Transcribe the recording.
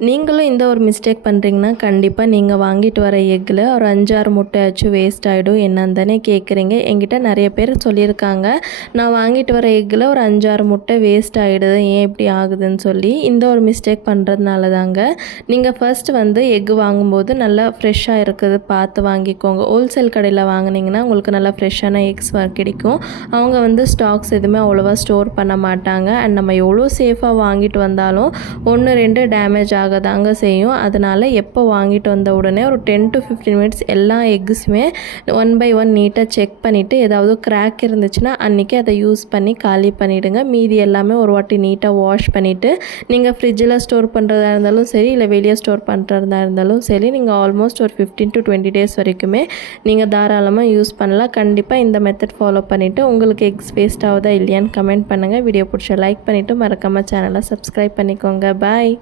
நீங்களும் இந்த ஒரு மிஸ்டேக் பண்ணுறீங்கன்னா, கண்டிப்பா நீங்க வாங்கிட்டு வர எக்குல ஒரு 5, 6 முட்டையாச்சும் வேஸ்ட் ஆயிடும். என்னன்னு தானே கேட்குறீங்க. என்கிட்ட நெறைய பேர் சொல்லியிருக்காங்க. நான் வாங்கிட்டு வர எக்குல ஒரு 5, 6 முட்டை வேஸ்ட் ஆயிடுது. ஏன் இப்படி ஆகுதுன்னு சொல்லி. இந்த ஒரு மிஸ்டேக் பண்ணுறதுனால தாங்க. நீங்க ஃபர்ஸ்ட்டு வந்து எக்கு வாங்கும்போது நல்லா ஃப்ரெஷ்ஷாக இருக்குது பார்த்து வாங்கிக்கோங்க. ஹோல்சேல் கடையில வாங்குனீங்கன்னா, உங்களுக்கு நல்லா ஃப்ரெஷ்ஷான எக்ஸ் கிடைக்கும். அவங்க வந்து ஸ்டாக்ஸ் எதுவுமே அவ்வளோவா ஸ்டோர் பண்ண மாட்டாங்க. அண்ட் நம்ம எவ்வளோ சேஃபாக வாங்கிட்டு வந்தாலும் 1, 2 டேமேஜ் தாங்க செய்யும். அதனால் எப்போ வாங்கிட்டு வந்த உடனே ஒரு 10 to 15 மினிட்ஸ் எல்லா எக்குஸுமே ஒன் பை ஒன் நீட்டாக செக் பண்ணிவிட்டு ஏதாவது கிராக் இருந்துச்சுன்னா அன்றைக்கி அதை யூஸ் பண்ணி காலி பண்ணிவிடுங்க. மீதி எல்லாமே ஒரு வாட்டி நீட்டாக வாஷ் பண்ணிவிட்டு நீங்கள் ஃப்ரிட்ஜில் ஸ்டோர் பண்ணுறதா இருந்தாலும் சரி, இல்லை வெளியே ஸ்டோர் பண்ணுறதா இருந்தாலும் சரி, நீங்கள் ஆல்மோஸ்ட் ஒரு 15 to 20 டேஸ் வரைக்குமே நீங்கள் தாராளமாக யூஸ் பண்ணலாம். கண்டிப்பாக இந்த மெத்தட் ஃபாலோ பண்ணிவிட்டு உங்களுக்கு எக்ஸ் வேஸ்ட் ஆகுதா இல்லையான்னு கமெண்ட் பண்ணுங்கள். வீடியோ பிடிச்ச லைக் பண்ணிவிட்டு மறக்காமல் சேனலை சப்ஸ்கிரைப் பண்ணிக்கோங்க. பாய்.